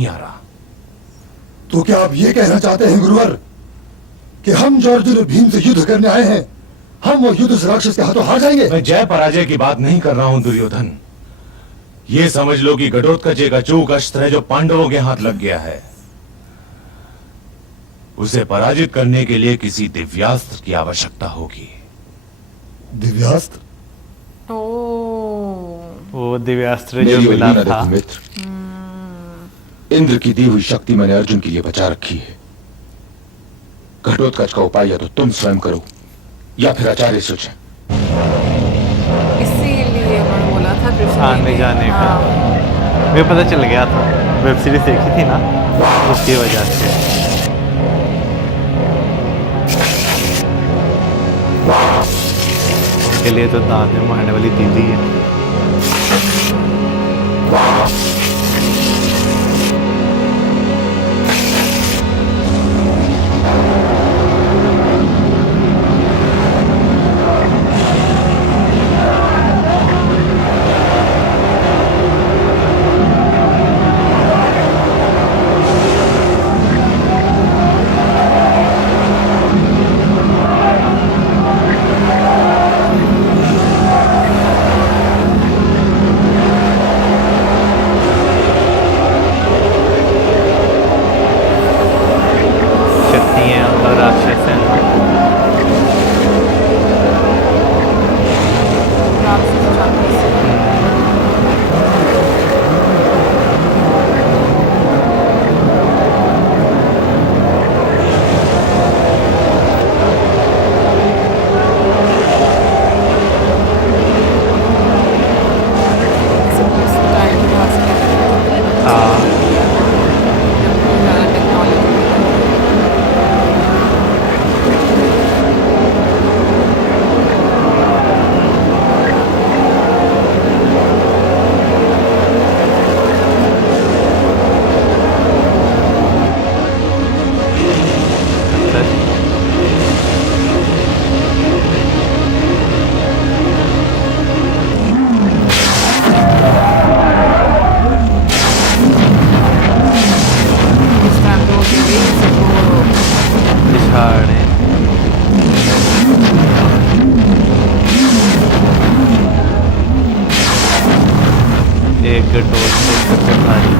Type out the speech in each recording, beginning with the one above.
नहीं आ रहा। तो क्या आप ये कहना चाहते हैं गुरुवर कि हम जो अर्जुन और भीम से युद्ध करने आए हैं, हम वो युद्ध उस राक्षस के हाथों हार जाएंगे? मैं जय पराजय की बात नहीं कर रहा हूं दुर्योधन। ये समझ लो कि घटोत्कच एक अचूक अस्त्र है जो पांडवों के हाथ लग गया है। उसे पराजित करने के लिए किसी दिव्यास्त्र की आवश्यकता होगी। दिव्यास्त्र? वो दिव्यास्त्र जो मेरी और मिला मीना था। देखो मित्र, इंद्र की दी हुई शक्ति मैंने अर्जुन के लिए बचा रखी है। घटोत्कच का उपाय या तो तुम स्वयं करो या फिर आचार्य सोचें। इसीलिए मैं बोला था कृष्ण आने जाने का मुझे पता चल गया था, वेब सीरीज देखी थी ना, उसकी वजह से। उनके लिए तो दान में मारने वाली दीदी है। शक्तियाँ और राक्षस हैं। राक्षस चाहते हैं। हाँ, दिशाड़े एक डोज से सबसे भारी।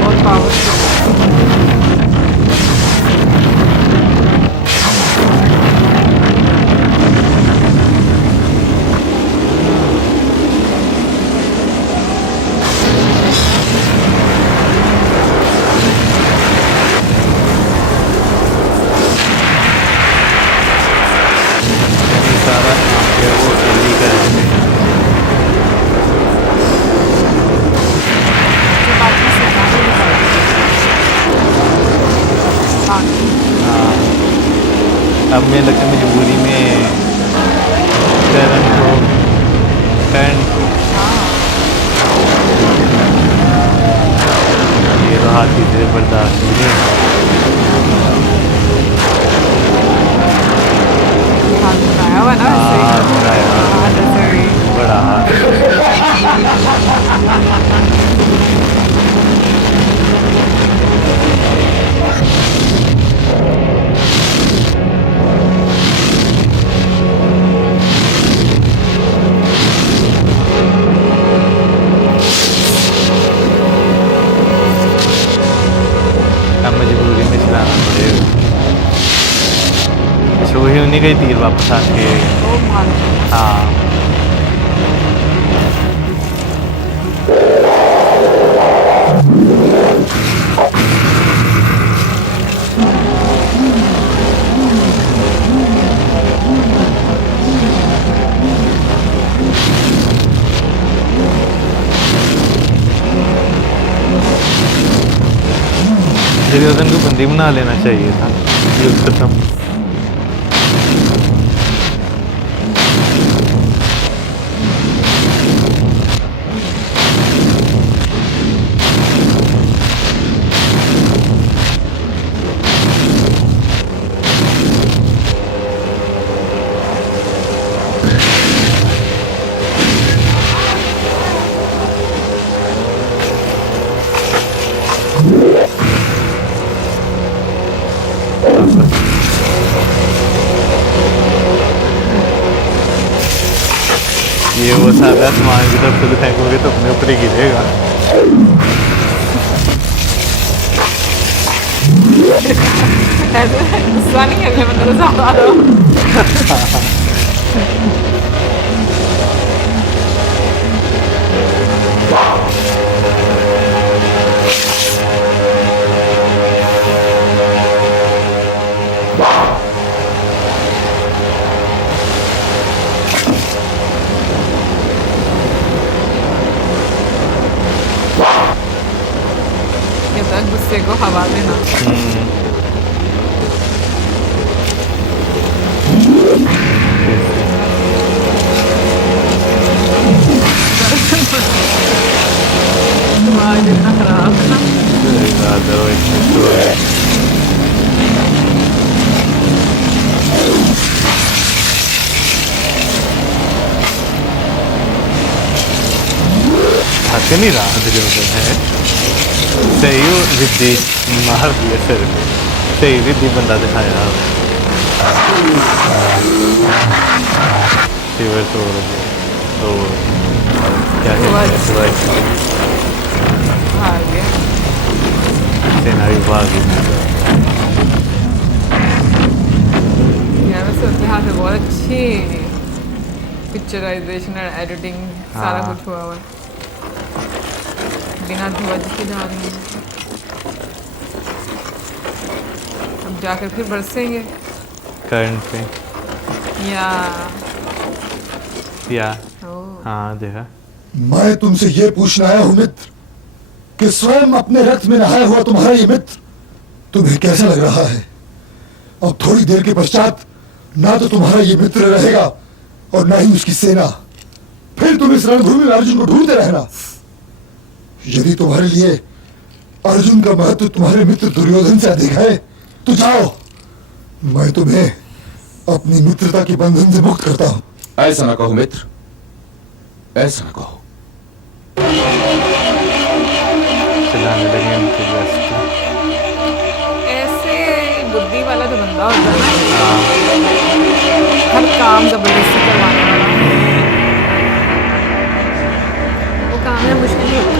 बहुत पावरफुल। सारा काम जो है वो जल्दी करेंगे। जो बाकी सेना में निकालते हैं। हाँ, अब मैं लगता है मजबूरी में करण को ये तो हाथी से बर्दाश्त नहीं है। हाथ बनाया हुआ ना हाँ, बनाया हुआ। necessary। बड़ा हाथ। अब मजबूरी में चलाना पड़ेगा। छू ही नहीं गई तीर वापस आके। ओ मान हाँ, दुर्योधन को बंदी बना लेना चाहिए था। युद्ध खत्म। ये वो सारा सामान की तरफ से फेंकोगे तो अपने ऊपर ही गिरेगा। ऐसे गुस्सा नहीं है मैं तो ज्यादा रहा ये तो गुस्से को हवा देना। दिमाग इतना खराब है ना। ज़्यादा इसमें तो है। थक नहीं रहा दुर्योधन है। सही विधि मार दिया सिर पे, सही विधि बंदा दिखाया। शिवर तो क्या कहते हैं हार गया। सेना विभाग यार वैसे उसके हाथ में बहुत अच्छी पिक्चराइजेशन और एडिटिंग सारा हाँ। कुछ हुआ हुआ है बिना ध्वज के जा रही है। अब जाकर फिर बरसेंगे करंट पे या ओ हाँ देखा। मैं तुमसे ये पूछने आया हूं मित्र कि स्वयं अपने रक्त में नहाया हुआ तुम्हारा ये मित्र तुम्हें कैसा लग रहा है? अब थोड़ी देर के पश्चात ना तो तुम्हारा ये मित्र रहेगा और ना ही उसकी सेना। फिर तुम इस रणभूमि में अर्जुन को ढूंढते रहना। यदि तुम्हारे लिए अर्जुन का महत्व तुम्हारे मित्र दुर्योधन से अधिक है तो जाओ, मैं तुम्हें अपनी मित्रता के बंधन से मुक्त करता हूं। ऐसा ना कहो मित्र, ऐसा ना कहो। चलाने लगे उनके व्यस्त। ऐसे बुद्धि वाला जो बंदा होता है ना हर काम जबरदस्ती करवाने वाला वो काम है मुश्किल नहीं होता।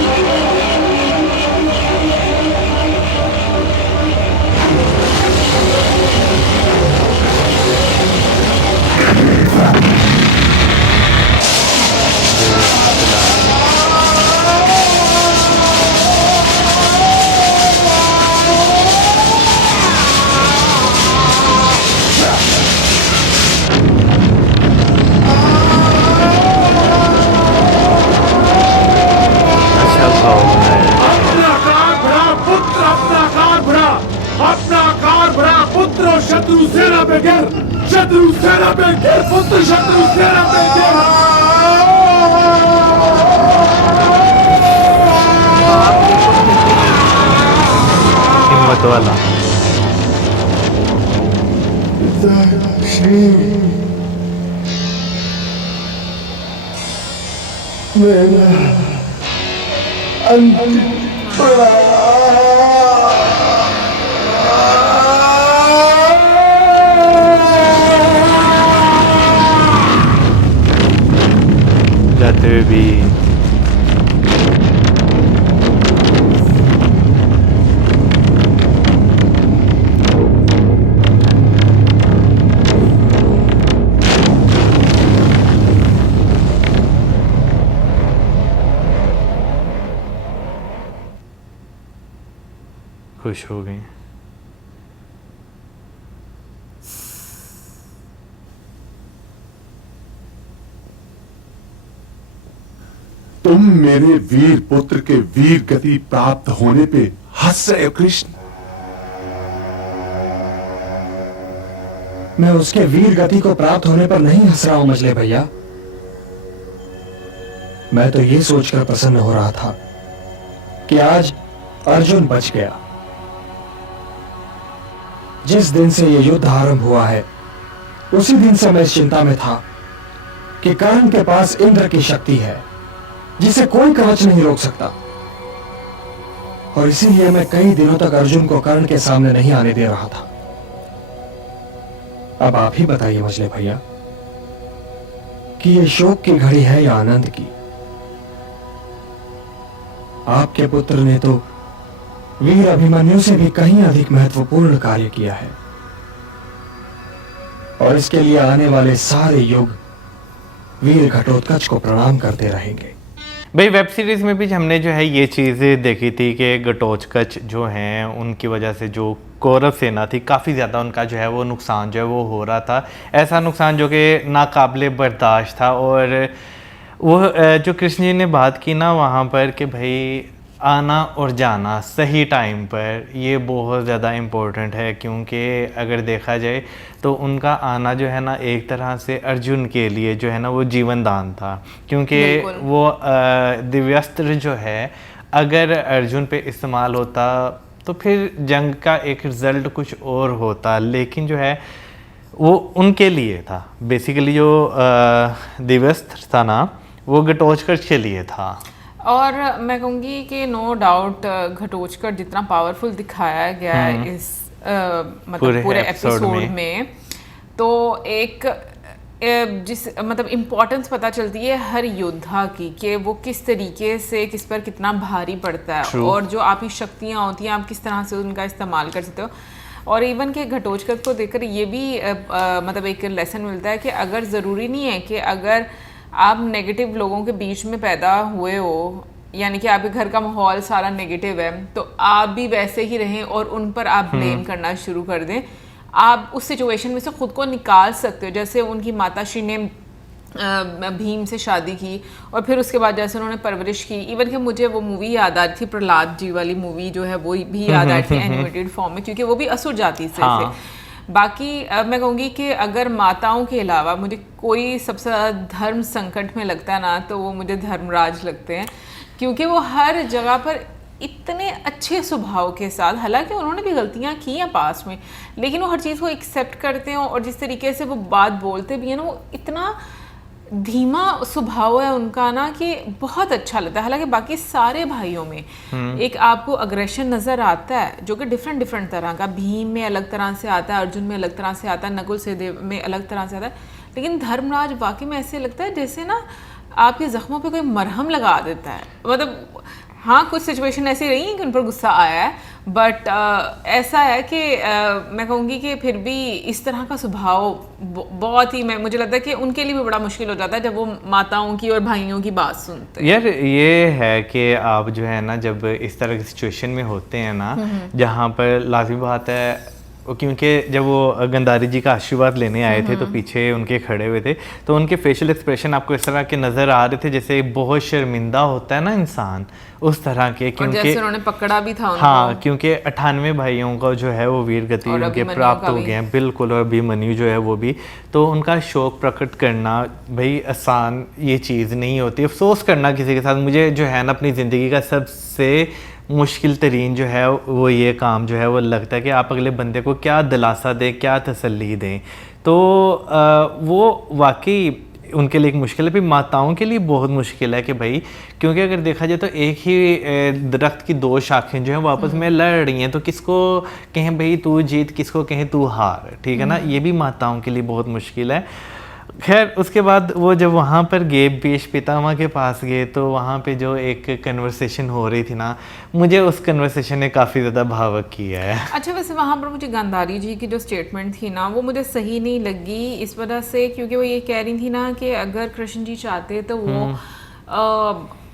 अच्छा भाव बनाया। अपना कार भरा पुत्र, अपना कार भरा, अपना कार भरा पुत्र, शत्रु सेना पे गिर, शत्रु सेना पे गिर, पुत्र शत्रु सेना पे गिर। हिम्मत वाला जाते हुए भी खुश हो गए। तुम मेरे वीर पुत्र के वीर गति प्राप्त होने पे हंस रहे हो कृष्ण। मैं उसके वीर गति को प्राप्त होने पर नहीं हंस रहा हूं मजले भैया। मैं तो ये सोचकर प्रसन्न हो रहा था कि आज अर्जुन बच गया। जिस दिन से यह युद्ध आरंभ हुआ है उसी दिन से मैं इस चिंता में था कि कर्ण के पास इंद्र की शक्ति है जिसे कोई कवच नहीं रोक सकता, और इसीलिए मैं कई दिनों तक अर्जुन को कर्ण के सामने नहीं आने दे रहा था। अब आप ही बताइए मजले भैया, कि ये शोक की घड़ी है या आनंद की। आपके पुत्र ने तो वीर अभिमन्यु से भी कहीं अधिक महत्वपूर्ण कार्य किया है, और इसके लिए आने वाले सारे युग वीर घटोत्कच को प्रणाम करते रहेंगे। भाई वेब सीरीज़ में भी हमने जो है ये चीज़ें देखी थी कि घटोत्कच जो हैं उनकी वजह से जो कौरव सेना थी काफ़ी ज़्यादा उनका जो है वो नुकसान जो है वो हो रहा था, ऐसा नुकसान जो कि नाकाबिले बर्दाश्त था। और वो जो कृष्ण जी ने बात की ना वहाँ पर कि भाई आना और जाना सही टाइम पर, ये बहुत ज़्यादा इम्पोर्टेंट है, क्योंकि अगर देखा जाए तो उनका आना जो है ना एक तरह से अर्जुन के लिए जो है ना वो जीवन दान था, क्योंकि वो दिव्यास्त्र जो है अगर अर्जुन पे इस्तेमाल होता तो फिर जंग का एक रिज़ल्ट कुछ और होता, लेकिन जो है वो उनके लिए था। बेसिकली जो दिव्यास्त्र था ना वो घटोत्कच के लिए था। और मैं कहूँगी कि नो डाउट घटोत्कच जितना पावरफुल दिखाया गया है इस मतलब पूरे एपिसोड में, तो एक जिस मतलब इम्पोर्टेंस पता चलती है हर योद्धा की कि वो किस तरीके से किस पर कितना भारी पड़ता है। True. और जो आपकी शक्तियाँ होती हैं आप किस तरह से उनका इस्तेमाल कर सकते हो। और इवन के घटोत्कच को देखकर ये भी मतलब एक लेसन मिलता है कि अगर ज़रूरी नहीं है कि अगर आप नेगेटिव लोगों के बीच में पैदा हुए हो, यानी कि आपके घर का माहौल सारा नेगेटिव है, तो आप भी वैसे ही रहें और उन पर आप ब्लेम करना शुरू कर दें। आप उस सिचुएशन में से खुद को निकाल सकते हो। जैसे उनकी माताश्री ने भीम से शादी की और फिर उसके बाद जैसे उन्होंने परवरिश की। इवन कि मुझे वो मूवी याद आ रही थी, प्रहलाद जी वाली मूवी जो है वो भी याद आ रही थी एनिमेटेड फॉर्म में, क्योंकि वो भी असुर जाति से थे। बाकी मैं कहूँगी कि अगर माताओं के अलावा मुझे कोई सबसे ज़्यादा धर्म संकट में लगता है ना, तो वो मुझे धर्मराज लगते हैं, क्योंकि वो हर जगह पर इतने अच्छे स्वभाव के साथ, हालांकि उन्होंने भी गलतियाँ की हैं पास में, लेकिन वो हर चीज़ को एक्सेप्ट करते हैं। और जिस तरीके से वो बात बोलते भी हैं ना, वो इतना धीमा स्वभाव है उनका ना कि बहुत अच्छा लगता है। हालांकि बाकी सारे भाइयों में एक आपको अग्रेशन नज़र आता है जो कि डिफरेंट तरह का, भीम में अलग तरह से आता है, अर्जुन में अलग तरह से आता है, नकुल सहदेव में अलग तरह से आता है, लेकिन धर्मराज वाकई में ऐसे लगता है जैसे ना आपके ज़ख्मों पे कोई मरहम लगा देता है। मतलब हाँ, कुछ सिचुएशन ऐसी रही है कि उन पर गुस्सा आया है, बट ऐसा है कि मैं कहूँगी कि फिर भी इस तरह का स्वभाव बहुत ही, मुझे लगता है कि उनके लिए भी बड़ा मुश्किल हो जाता है जब वो माताओं की और भाइयों की बात सुनते हैं। यार ये है कि आप जो है ना जब इस तरह की सिचुएशन में होते हैं ना, जहाँ पर लाजमी बात है, क्योंकि जब वो गंधारी जी का आशीर्वाद लेने आए थे तो पीछे उनके खड़े हुए थे, तो उनके फेशियल एक्सप्रेशन आपको इस तरह के नज़र आ रहे थे जैसे बहुत शर्मिंदा होता है ना इंसान, उस तरह के। क्योंकि जैसे उन्होंने पकड़ा भी था उनको। हाँ, क्योंकि 98 भाइयों का जो है वो वीर गति उनके प्राप्त हो गए हैं, बिल्कुल। और अभिमन्यु जो है वो भी, तो उनका शौक प्रकट करना भाई आसान ये चीज़ नहीं होती। अफसोस करना किसी के साथ, मुझे जो है ना अपनी ज़िंदगी का सबसे मुश्किल तरीन जो है वो ये काम जो है वो लगता है कि आप अगले बंदे को क्या दिलासा दें, क्या तसल्ली दें। तो वो वाकई उनके लिए एक मुश्किल है, फिर माताओं के लिए बहुत मुश्किल है कि भाई, क्योंकि अगर देखा जाए तो एक ही दरख्त की दो शाखें जो हैं वो आपस में लड़ रही हैं, तो किसको कहें भाई तू जीत, किसको कहें तू हार, ठीक है ना। ये भी माताओं के लिए बहुत मुश्किल है। खैर उसके बाद वो जब वहाँ पर गए, भीष्म पितामह के पास गए, तो वहाँ पे जो एक कन्वर्सेशन हो रही थी ना, मुझे उस कन्वर्सेशन ने काफ़ी ज़्यादा भावुक किया है। अच्छा, वैसे वहाँ पर मुझे गांधारी जी की जो स्टेटमेंट थी ना, वो मुझे सही नहीं लगी इस वजह से, क्योंकि वो ये कह रही थी ना कि अगर कृष्ण जी चाहते तो वो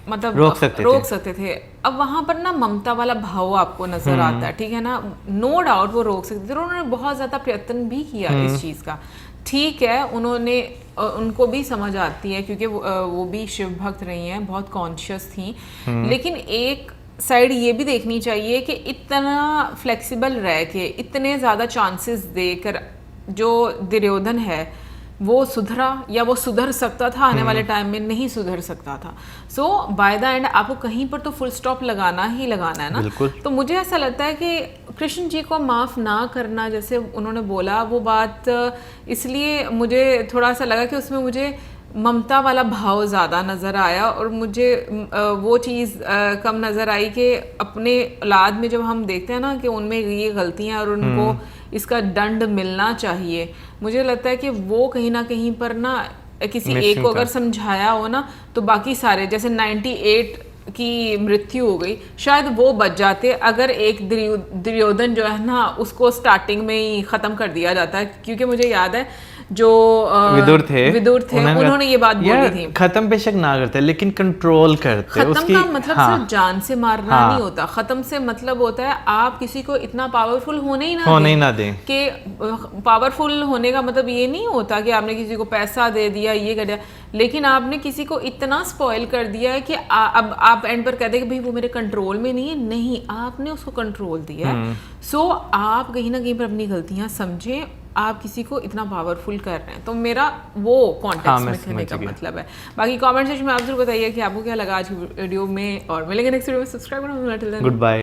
मतलब रोक सकते थे। अब वहाँ पर ना ममता वाला भाव आपको नजर आता है, ठीक है ना। नो डाउट वो रोक सकते थे, उन्होंने बहुत ज़्यादा प्रयत्न भी किया इस चीज़ का, ठीक है। उनको भी समझ आती है, क्योंकि वो भी शिव भक्त रही हैं, बहुत कॉन्शियस थी। लेकिन एक साइड ये भी देखनी चाहिए कि इतना फ्लेक्सिबल रह के, इतने ज़्यादा चांसेस देकर जो दुर्योधन है वो सुधरा, या वो सुधर सकता था, आने वाले टाइम में नहीं सुधर सकता था। सो बाय द एंड आपको कहीं पर तो फुल स्टॉप लगाना ही लगाना है ना। तो मुझे ऐसा लगता है कि कृष्ण जी को माफ़ ना करना, जैसे उन्होंने बोला, वो बात इसलिए मुझे थोड़ा सा लगा कि उसमें मुझे ममता वाला भाव ज़्यादा नज़र आया, और मुझे वो चीज़ कम नज़र आई कि अपने औलाद में जब हम देखते हैं ना कि उनमें ये गलतियाँ और उनको इसका दंड मिलना चाहिए, मुझे लगता है कि वो कहीं ना कहीं पर ना किसी एक को अगर समझाया हो ना तो बाकी सारे, जैसे 98 की मृत्यु हो गई, शायद वो बच जाते अगर एक दुर्योधन जो है ना उसको स्टार्टिंग में ही खत्म कर दिया जाता है। क्योंकि मुझे याद है जो विदुर थे उन्होंने ये बात बोली थी, खत्म बेशक ना करते लेकिन कंट्रोल करते। खत्म का मतलब सिर्फ जान से मारना नहीं होता, खत्म से मतलब होता है आप किसी को इतना पावरफुल होने ही ना दें। कि पावरफुल होने का मतलब ये नहीं होता कि आपने किसी को पैसा दे दिया, ये कर दिया, लेकिन आपने किसी को इतना स्पॉइल कर दिया है कि अब आप एंड पर कहते हैं कि भाई वो मेरे कंट्रोल में नहीं है, नहीं, आपने उसको कंट्रोल दिया है। सो आप कहीं ना कहीं पर अपनी गलतियां समझें, आप किसी को इतना पावरफुल कर रहे हैं। तो मेरा वो कॉन्टेक्स्ट में कहने का मतलब है। बाकी कमेंट सेक्शन में आप जरूर बताइए कि आपको क्या लगा आज की वीडियो में, और मिलेंगे नेक्स्ट वीडियो में। सब्सक्राइब करना, गुड बाय।